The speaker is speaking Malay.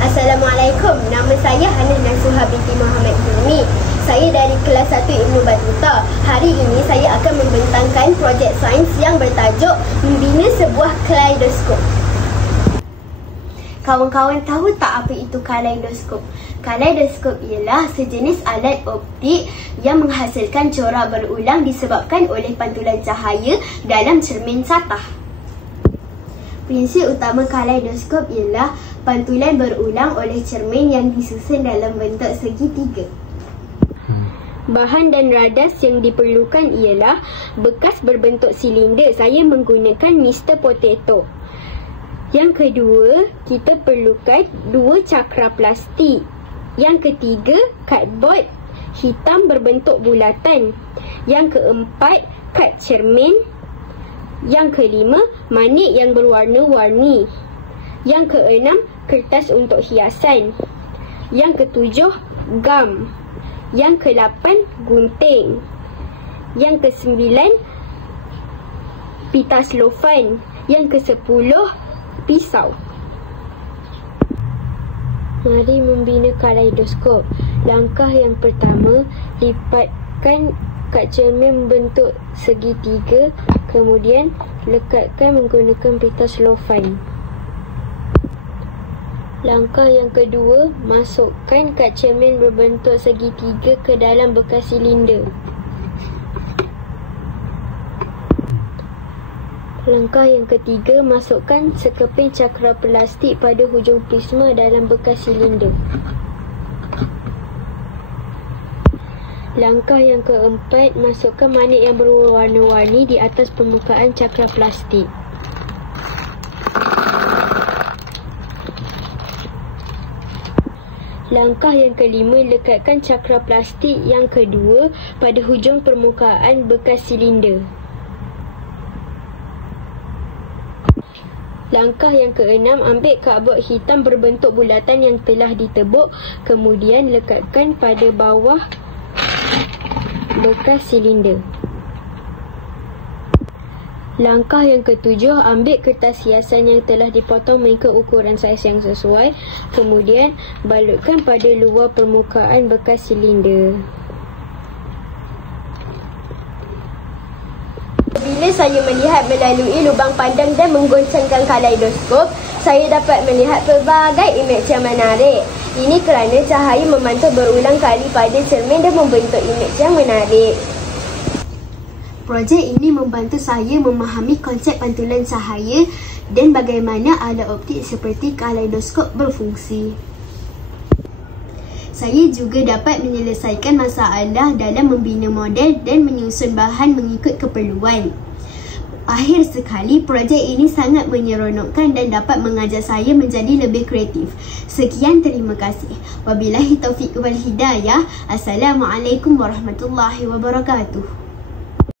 Assalamualaikum, nama saya Hana Nasuha binti Muhammad Hilmi. Saya dari kelas 1 Ibnu Battuta. Hari ini saya akan membentangkan projek sains yang bertajuk Membina Sebuah Kaleidoskop. Kawan-kawan tahu tak apa itu kaleidoskop? Kaleidoskop ialah sejenis alat optik yang menghasilkan corak berulang disebabkan oleh pantulan cahaya dalam cermin satah. Prinsip utama kaleidoskop ialah pantulan berulang oleh cermin yang disusun dalam bentuk segitiga. Bahan dan radas yang diperlukan ialah bekas berbentuk silinder. Saya menggunakan Mr. Potato. Yang kedua, kita perlukan 2 cakra plastik. Yang ketiga, cardboard hitam berbentuk bulatan. Yang keempat, kad cermin. Yang kelima, manik yang berwarna-warni. Yang keenam, kertas untuk hiasan. Yang ketujuh, gam. Yang ke-8, gunting. Yang ke-9, pita selofan. Yang ke-10, pisau. Mari membina kaleidoskop. Langkah yang pertama, lipatkan kad cermin membentuk segitiga, kemudian lekatkan menggunakan pita selofan. Langkah yang kedua, masukkan kad cermin berbentuk segitiga ke dalam bekas silinder. Langkah yang ketiga, masukkan sekeping cakra plastik pada hujung prisma dalam bekas silinder. Langkah yang keempat, masukkan manik yang berwarna-warni di atas permukaan cakra plastik. Langkah yang kelima, lekatkan cakra plastik yang kedua pada hujung permukaan bekas silinder. Langkah yang keenam, ambil cardboard hitam berbentuk bulatan yang telah ditebuk, kemudian lekatkan pada bawah bekas silinder. Langkah yang ketujuh, ambil kertas hiasan yang telah dipotong mengikut ukuran saiz yang sesuai, kemudian balutkan pada luar permukaan bekas silinder. Bila saya melihat melalui lubang pandang dan menggoncangkan kaleidoskop, saya dapat melihat pelbagai imej yang menarik. Ini kerana cahaya memantul berulang kali pada cermin dan membentuk imej yang menarik. Projek ini membantu saya memahami konsep pantulan cahaya dan bagaimana alat optik seperti kaleidoskop berfungsi. Saya juga dapat menyelesaikan masalah dalam membina model dan menyusun bahan mengikut keperluan. Akhir sekali, projek ini sangat menyeronokkan dan dapat mengajar saya menjadi lebih kreatif. Sekian, terima kasih. Wabillahi taufiq wal hidayah. Assalamualaikum warahmatullahi wabarakatuh.